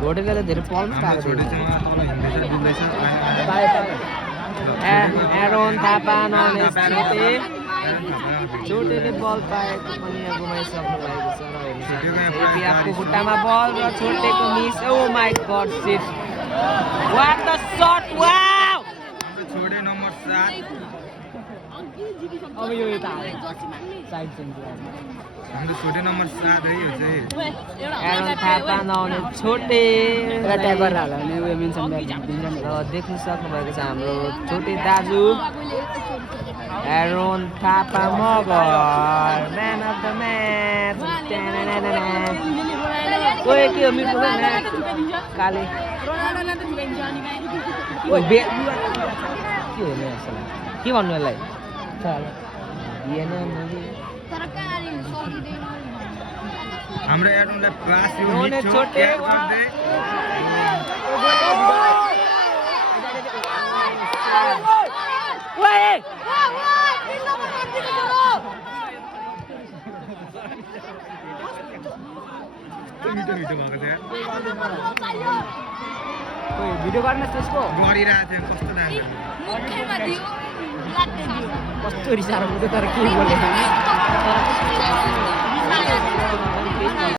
छोटेले त धेरै पल्म पाएको छोटेसँग तल हिँड्दैछ डुल्दैछ एरोन थापा ननेस छोटे छोटेले बल पाएको पनि यहाँ गुमाइसक्नु भएको छ र हेर्नु खुट्टामा बल र छोटेको miss oh my god shit what the shot wow छोटे नम्बर 7 अब यो यता साइड चेन्ज हाम्रो छोटे नम्बर 7 है यो चाहिँ एरोन थापा नआउने छोटे ट्यागर हाल्यो भने उयो मेन्सन ब्याक दिन्छ नि र देख्न सक्नुभएको छ हाम्रो छोटे दाजु Aaron Thapa Magar man of the match ओए के हो मिठो काले ओए बे के हो नि यसलाई के भन्नु यसलाई दिएन मैले हाम्रो एरोनलाई क्लास यो नौने मिठो छोटे क्याच गर्दै ओए मिठो मिठो भएको छ यार ओए भिडियो गर्न त्यसको गरिरहेको थियो कस्तो लाग्यो कस्तो रिसाएर तर के बोले